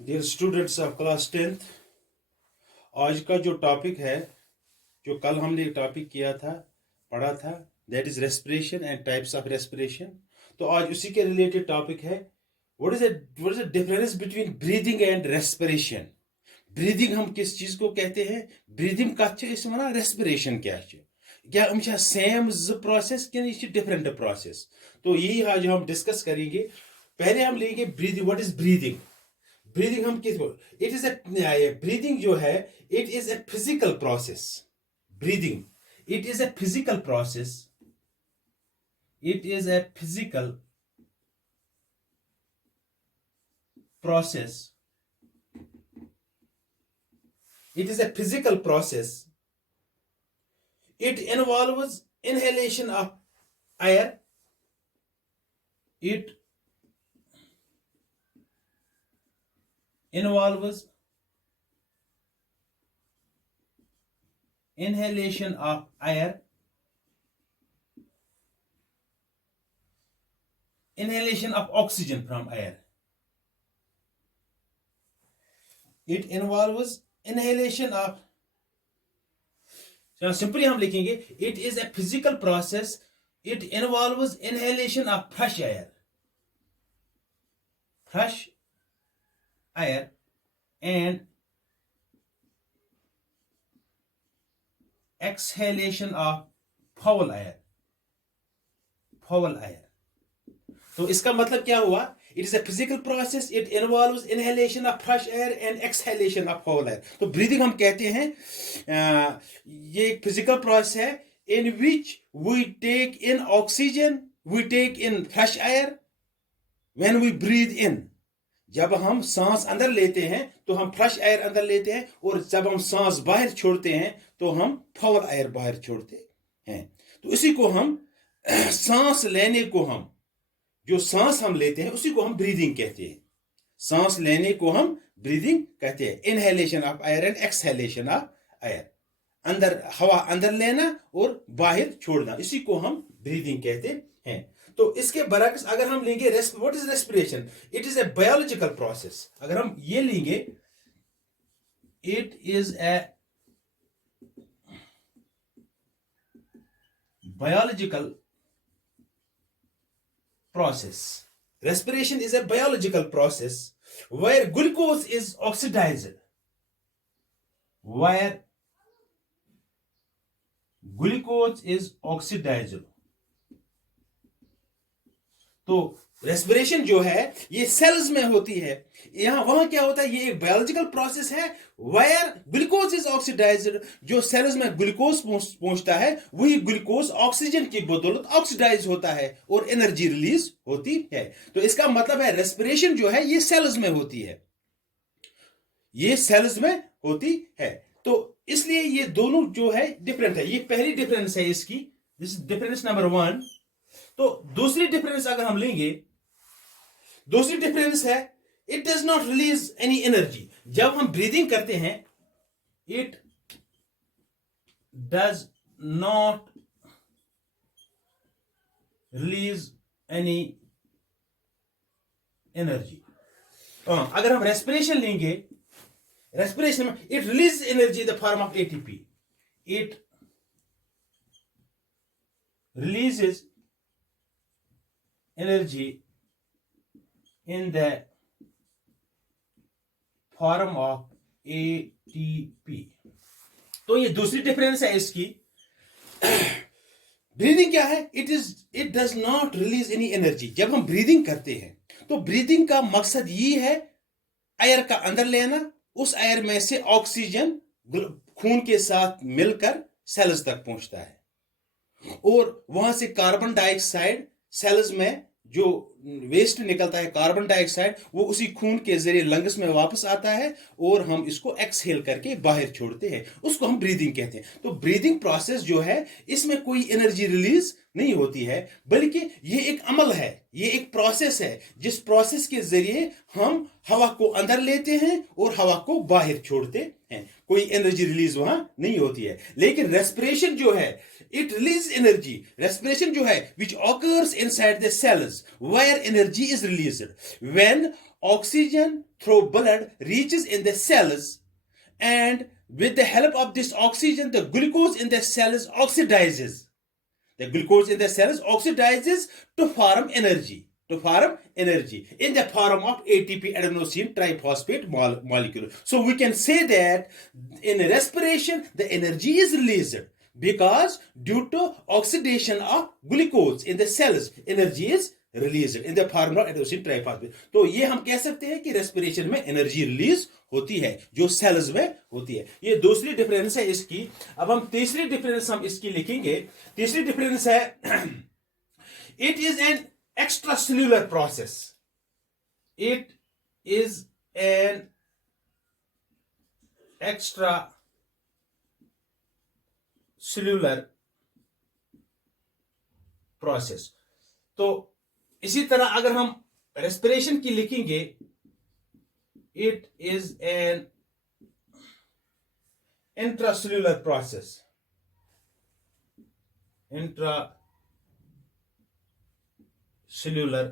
Dear students of class 10th, आज का जो टॉपिक है, जो कल हमने टॉपिक किया था, पढ़ा था, that is respiration and types of respiration. तो आज उसी के रिलेटेड टॉपिक है, what is the difference between breathing and respiration. Breathing हम किस चीज को कहते हैं, ब्रीदिंग कत वन, रेस्पिरेशन क्या हम सेम प्रोसेस कि डिफरेंट प्रोसेस। तो यही आज हम डिस्कस करेंगे। पहले हम लेंगे breathing. What is breathing? Breathing हम किस, इट इज ए ब्रीदिंग जो है, it is a physical process. Breathing, it is a physical process, it is a physical process, it is a physical process. It involves inhalation of air, it involves inhalation of air, inhalation of oxygen from air. It involves inhalation of, simply हम लिखेंगे, it is a physical process, it involves inhalation of fresh air and exhalation of foul air. तो इसका मतलब क्या हुआ? It is a physical process. It involves inhalation of fresh air and exhalation of foul air. तो breathing हम कहते हैं, ये एक physical process है in which we take in oxygen, we take in fresh air when we breathe in. जब हम सांस अंदर लेते हैं तो हम फ्रेश एयर अंदर लेते हैं, और जब हम सांस बाहर छोड़ते हैं तो हम फाउल एयर बाहर छोड़ते हैं। तो इसी को हम सांस लेने को, हम जो सांस हम लेते हैं उसी को हम ब्रीदिंग कहते हैं। सांस लेने को हम ब्रीदिंग कहते हैं। Inhalation of air and exhalation of air, अंदर हवा अंदर लेना और बाहर छोड़ना, इसी को हम ब्रीदिंग कहते हैं। तो इसके बरक्स अगर हम लेंगे what is respiration, it is a biological process. अगर हम ये लेंगे, it is a biological process. Respiration is a biological process where glucose is oxidized. Where glucose is oxidized. तो रेस्पिरेशन जो है ये सेल्स में होती है। यहां वहां क्या होता है, ये एक बायोलॉजिकल प्रोसेस है वेयर ग्लूकोज इज ऑक्सीडाइज्ड। जो सेल्स में ग्लूकोज पहुंचता है वही ग्लूकोज ऑक्सीजन की बदौलत ऑक्सीडाइज होता है और एनर्जी रिलीज होती है। तो इसका मतलब है रेस्पिरेशन जो है ये सेल्स में होती है, ये सेल्स में होती है। तो इसलिए ये दोनों जो है डिफरेंट है। ये पहली डिफरेंस है इसकी, दिस इज डिफरेंस नंबर 1। तो दूसरी डिफरेंस अगर हम लेंगे, दूसरी डिफरेंस है, it does not release any energy. जब हम ब्रीदिंग करते हैं, it does not release any energy. अगर हम रेस्पिरेशन लेंगे, रेस्पिरेशन में it release energy in the form of ATP. It releases energy in the form of ATP। तो ये दूसरी डिफरेंस है इसकी। ब्रीदिंग क्या है? It does not release any energy. जब हम ब्रीदिंग करते हैं तो ब्रीदिंग का मकसद ये है एयर का अंदर लेना, उस एयर में से ऑक्सीजन खून के साथ मिलकर सेल्स तक पहुंचता है, और वहां से कार्बन डाइऑक्साइड सेल्स में जो वेस्ट निकलता है, कार्बन डाइऑक्साइड, वो उसी खून के जरिए लंग्स में वापस आता है और हम इसको एक्सहेल करके बाहर छोड़ते हैं, उसको हम ब्रीदिंग कहते हैं। तो ब्रीदिंग प्रोसेस जो है इसमें कोई एनर्जी रिलीज नहीं होती है, बल्कि ये एक अमल है, ये एक प्रोसेस है, जिस प्रोसेस के जरिए हम हवा को अंदर लेते हैं और हवा को बाहर छोड़ते हैं। कोई एनर्जी रिलीज वहां नहीं होती है। लेकिन रेस्पिरेशन जो है, इट रिलीज एनर्जी। रेस्पिरेशन जो है which occurs inside the cells where energy is released when oxygen through blood reaches in the cells, and with the help of this oxygen, the glucose in the cells oxidizes. The glucose in the cells oxidizes to form energy. In the form of ATP, adenosine triphosphate molecule. So we can say that in respiration the energy is released because due to oxidation of glucose in the cells, energy is release in the form of adenosine triphosphate. तो ये हम कह सकते हैं कि respiration में energy release होती है जो सेल्स में होती है. ये दूसरी डिफरेंस है इसकी. अब हम तीसरी डिफरेंस हम इसकी लिखेंगे. तीसरी डिफरेंस है it is an extra cellular process. It is an extra cellular process. तो इसी तरह अगर हम रेस्पिरेशन की लिखेंगे, it is an intracellular process. Intracellular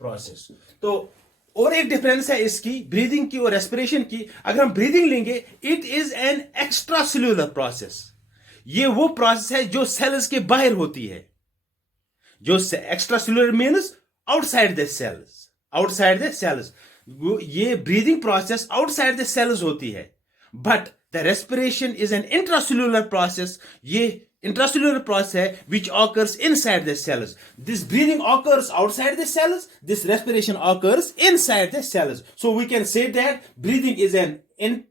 process. तो और एक डिफरेंस है इसकी ब्रीदिंग की और रेस्पिरेशन की. अगर हम ब्रीदिंग लेंगे, it is an extra cellular process. ये वो प्रोसेस है जो सेल्स के बाहर होती है. जो extracellular means outside the cells. ये breathing process outside the cells होती है. But the respiration is an intracellular process. ये इंट्रासेल्यूलर प्रोसेस है which occurs inside the cells. This breathing occurs outside the cells, this respiration occurs inside the cells. So we can say that breathing is an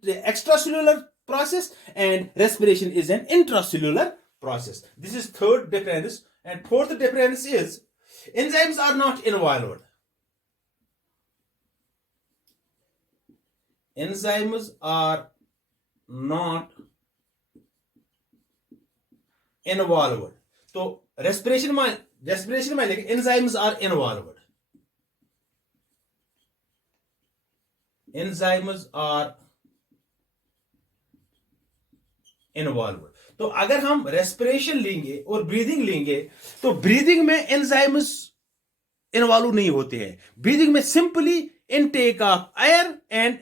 extracellular process and respiration is an intracellular process. This is third difference. And fourth difference is enzymes are not involved. Enzymes are not involved. तो respiration में लेके enzymes are involved. Enzymes are involve. तो अगर हम respiration लेंगे और breathing लेंगे, तो ब्रीदिंग में एंजाइम्स इन्वॉल्व नहीं होते हैं. ब्रीदिंग में simply intake of air and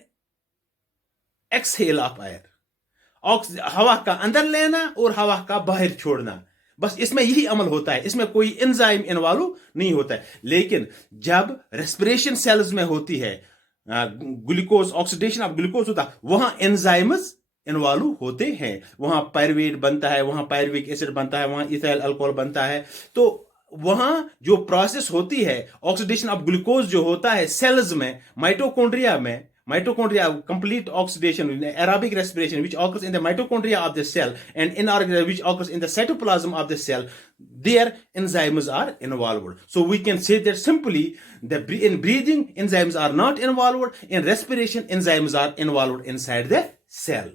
exhale of air. हवा का अंदर लेना और हवा का बाहर छोड़ना, बस इसमें यही अमल होता है. इसमें कोई एंजाइम इन्वॉल्व नहीं होता है. लेकिन जब रेस्पिरेशन सेल्स में होती है, ग्लूकोज ऑक्सीडेशन ऑफ ग्लूकोज होता है, वहां एंजाइम्स इन्वॉल्व होते हैं. वहां पायरुवेट बनता है, वहां पायरुविक एसिड बनता है, वहां इथाइल अल्कोहल बनता है. तो वहां जो प्रोसेस होती है ऑक्सीडेशन ऑफ ग्लूकोज जो होता है सेल्स में, mitochondria complete oxidation, aerobic respiration which occurs in the mitochondria of the cell and inorganic which occurs in the cytoplasm of the cell, their enzymes are involved. So we can say that simply that in breathing enzymes are not involved, in respiration enzymes are involved inside the cell.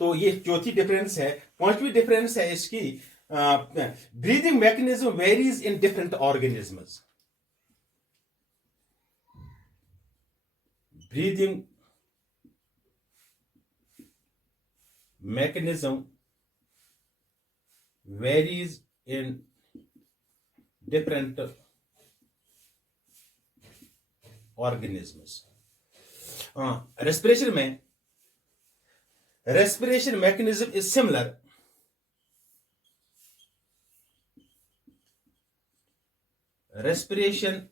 तो ये चौथी difference है. पांचवी difference है इसकी, breathing mechanism varies in different organisms. Breathing mechanism varies in different organisms. Respiration में respiration mechanism is similar. Respiration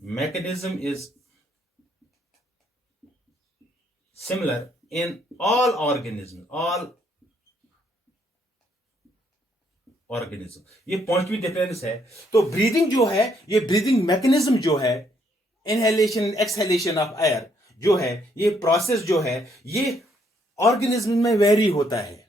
mechanism is similar in all organisms. ये पांचवी डिफरेंस है. तो ब्रीदिंग जो है, ये ब्रीदिंग मैकेनिज्म जो है, इनहेलेशन एक्सहेलेशन ऑफ एयर जो है, ये प्रोसेस जो है, ये ऑर्गेनिज्म में वेरी होता है.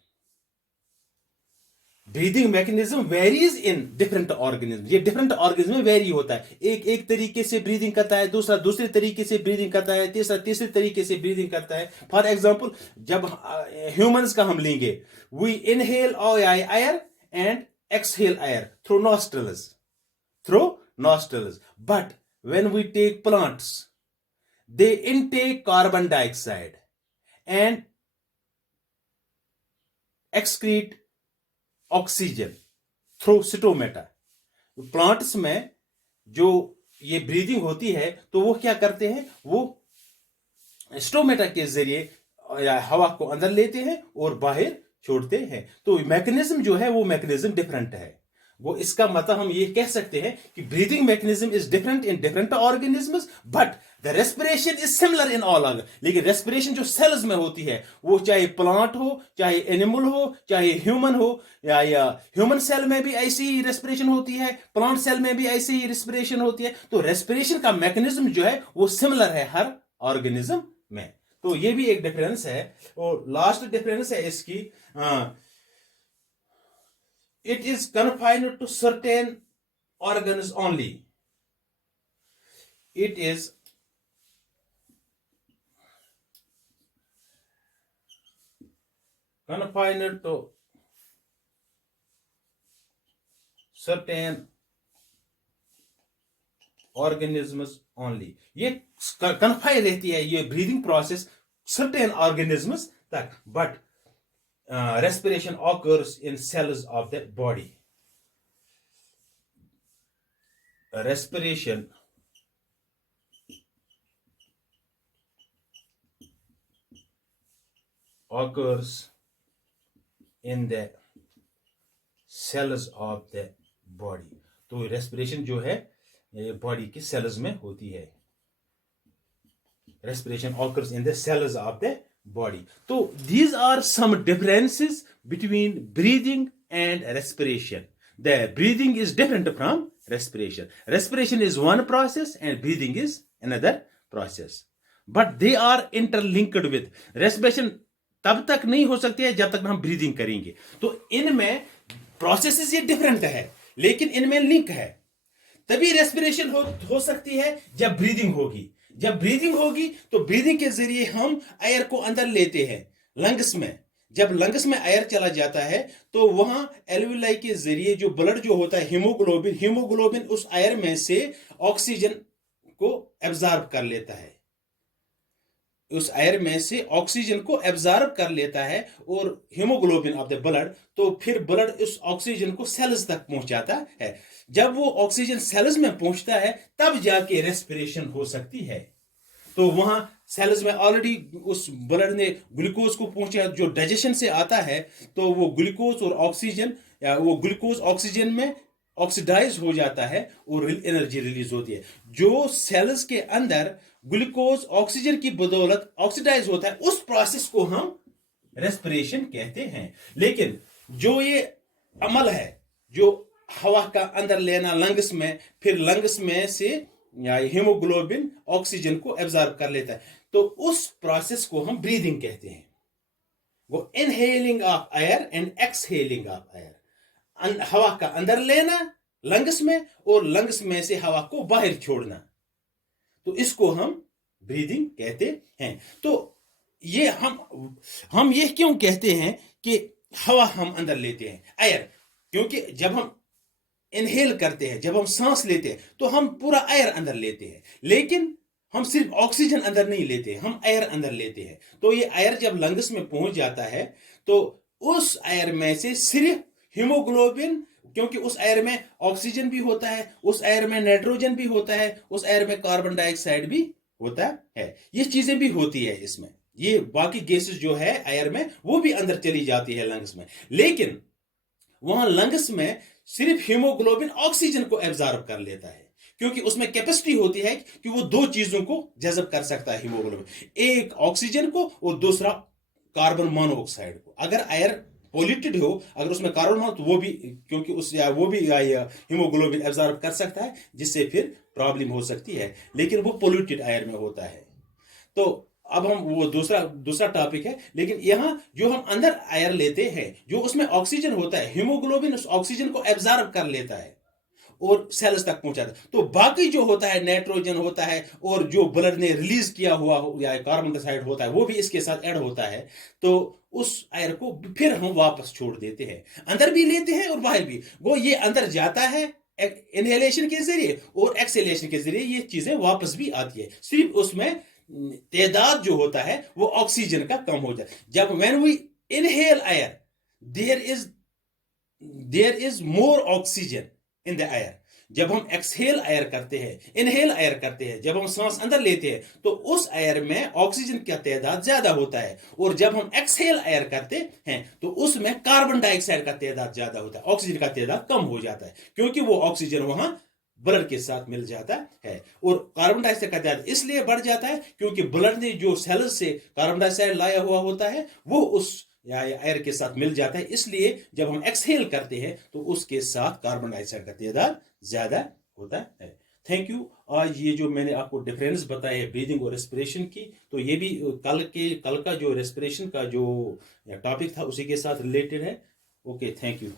Breathing mechanism varies in different organism. ये डिफरेंट ऑर्गेनिज्म में वेरी होता है. एक तरीके से ब्रीदिंग करता है, दूसरा दूसरे तरीके से ब्रीदिंग करता है, तीसरा तीसरे तरीके से ब्रीदिंग करता है. फॉर एग्जांपल, जब ह्यूमंस का हम लेंगे, we inhale air and exhale air through nostrils. But when we take plants, they intake carbon dioxide and excrete oxygen. Through stomata. Plants में जो ये ब्रीदिंग होती है तो वो क्या करते हैं, वो स्टोमेटा के जरिए हवा को अंदर लेते हैं और बाहर छोड़ते हैं। तो मैकेनिज्म जो है वो मैकेनिज्म डिफरेंट है। वो इसका मतलब हम ये कह सकते हैं कि breathing mechanism is different in different organisms, but the respiration is similar in all organ. लेकिन रेस्पिरेशन जो सेल्स में होती है, वो चाहे प्लांट हो, चाहे एनिमल हो, चाहे ह्यूमन हो, या ह्यूमन सेल में भी ऐसी ही रेस्पिरेशन होती है, प्लांट सेल में भी ऐसी ही रेस्पिरेशन होती है। तो रेस्पिरेशन का मैकेनिज्म जो है वो सिमिलर है हर ऑर्गेनिज्म में। तो ये भी एक डिफरेंस है। और लास्ट डिफरेंस है इसकी, it is confined to certain organs only. It is confined to certain organisms only. ये कन्फाइन रहती है ये ब्रीदिंग प्रोसेस सर्टेन ऑर्गेनिजम्स तक, but respiration occurs in cells of the body. Respiration occurs in the cells of the body. तो respiration जो है body की sales में होती है। Respiration occurs in the cells of the body. So these are some differences between breathing and respiration. The breathing is different from respiration. Respiration is one process and breathing is another process. But they are interlinked with. Respiration तब तक नहीं हो सकती है जब तक हम breathing करेंगे। तो इनमें प्रोसेसेस ये डिफरेंट है, लेकिन इनमें लिंक है। तभी रेस्पिरेशन हो सकती है जब ब्रीदिंग होगी। जब ब्रीदिंग होगी तो ब्रीदिंग के जरिए हम एयर को अंदर लेते हैं लंग्स में। जब लंग्स में एयर चला जाता है तो वहां एल्विलाई के जरिए जो ब्लड जो होता है हीमोग्लोबिन उस एयर में से ऑक्सीजन को एब्जॉर्ब कर लेता है। उस एयर में से ऑक्सीजन को एब्जॉर्ब कर लेता है और हीमोग्लोबिन ऑफ द ब्लड, तो फिर ब्लड उस ऑक्सीजन को सेल्स तक पहुंचाता है। जब वो ऑक्सीजन सेल्स में पहुंचता है तब जाके रेस्पिरेशन हो सकती है। तो वहां सेल्स में ऑलरेडी उस ब्लड ने ग्लूकोज को पहुंचा, जो डाइजेशन से आता है, तो वो ग्लूकोज और ऑक्सीजन, या वो ग्लूकोज ऑक्सीजन में ऑक्सीडाइज हो जाता है और एनर्जी रिलीज होती है। जो सेल्स के अंदर ग्लूकोज ऑक्सीजन की बदौलत ऑक्सीडाइज होता है, उस प्रोसेस को हम रेस्पिरेशन कहते हैं। लेकिन जो ये अमल है, जो हवा का अंदर लेना लंग्स में, फिर लंग्स में से हीमोग्लोबिन ऑक्सीजन को एब्जॉर्ब कर लेता है, तो उस प्रोसेस को हम ब्रीदिंग कहते हैं। वो inhaling of air and exhaling of air, हवा का अंदर लेना लंग्स में और लंग्स में से हवा को बाहर छोड़ना, तो इसको हम ब्रीदिंग कहते हैं। तो ये हम ये क्यों कहते हैं कि हवा हम अंदर लेते हैं, एयर? क्योंकि जब हम इनहेल करते हैं, जब हम सांस लेते हैं, तो हम पूरा एयर अंदर लेते हैं, लेकिन हम सिर्फ ऑक्सीजन अंदर नहीं लेते, हम एयर अंदर लेते हैं। तो ये एयर जब लंग्स में पहुंच जाता है तो उस एयर में से सिर्फ हीमोग्लोबिन, क्योंकि उस एयर में ऑक्सीजन भी होता है, उस एयर में नाइट्रोजन भी होता है, उस एयर में कार्बन डाइऑक्साइड भी होता है, ये चीजें भी होती है इसमें। ये बाकी गैसेस जो है एयर में वो भी अंदर चली जाती है लंग्स में, लेकिन वहां लंग्स में सिर्फ हीमोग्लोबिन ऑक्सीजन को एब्जॉर्ब कर लेता है, क्योंकि उसमें कैपेसिटी होती है कि वो दो चीजों को जज़ब कर सकता है हीमोग्लोबिन, एक ऑक्सीजन को और दूसरा कार्बन मोनोऑक्साइड को। अगर एयर पॉल्यूटेड हो, अगर उसमें कार्बन हो, तो वो भी, क्योंकि वो भी हीमोग्लोबिन एब्जॉर्ब कर सकता है, जिससे फिर प्रॉब्लम हो सकती है, लेकिन वो पॉल्यूटेड एयर में होता है। तो अब हम वो दूसरा टॉपिक है। लेकिन यहां जो हम अंदर एयर लेते हैं, जो उसमें ऑक्सीजन होता है, हीमोग्लोबिन उस ऑक्सीजन को एब्जॉर्ब कर लेता है और सेल्स तक पहुंचाता है। तो बाकी जो होता है नाइट्रोजन होता है, और जो ब्लड ने रिलीज किया हुआ या कार्बन डाइऑक्साइड होता है, वो भी इसके साथ ऐड होता है। तो उस एयर को फिर हम वापस छोड़ देते हैं, अंदर भी लेते हैं और बाहर भी। वो ये अंदर जाता है इनहेलेशन के जरिए और एक्सहेलेशन के जरिए, ये चीजें वापस भी आती है। सिर्फ उसमें तादाद जो होता है वो ऑक्सीजन का कम हो जाता है। जब when we inhale air, there is there is more oxygen in the air. जब हम एक्सहेल एयर करते हैं, इनहेल एयर करते हैं, जब हम सांस अंदर लेते हैं तो उस एयर में ऑक्सीजन का तादाद ज्यादा होता है, और जब हम एक्सहेल एयर करते हैं तो उसमें कार्बन डाइऑक्साइड का तादाद ज्यादा होता है, ऑक्सीजन का तादाद कम हो जाता है, क्योंकि वो ऑक्सीजन वहां ब्लड के साथ मिल जाता है। और कार्बन डाइऑक्साइड का तादाद इसलिए बढ़ जाता है क्योंकि ब्लड ने जो सेल्स से कार्बन डाइऑक्साइड लाया हुआ होता है वो उस या एयर के साथ मिल जाता है, इसलिए जब हम एक्सहेल करते हैं तो उसके साथ कार्बन डाइऑक्साइड का तादाद ज्यादा होता है। Thank you. आज ये जो मैंने आपको डिफरेंस बताया है ब्रीदिंग और रेस्पिरेशन की, तो ये भी कल का जो रेस्पिरेशन का जो टॉपिक था उसी के साथ रिलेटेड है। Okay, thank you.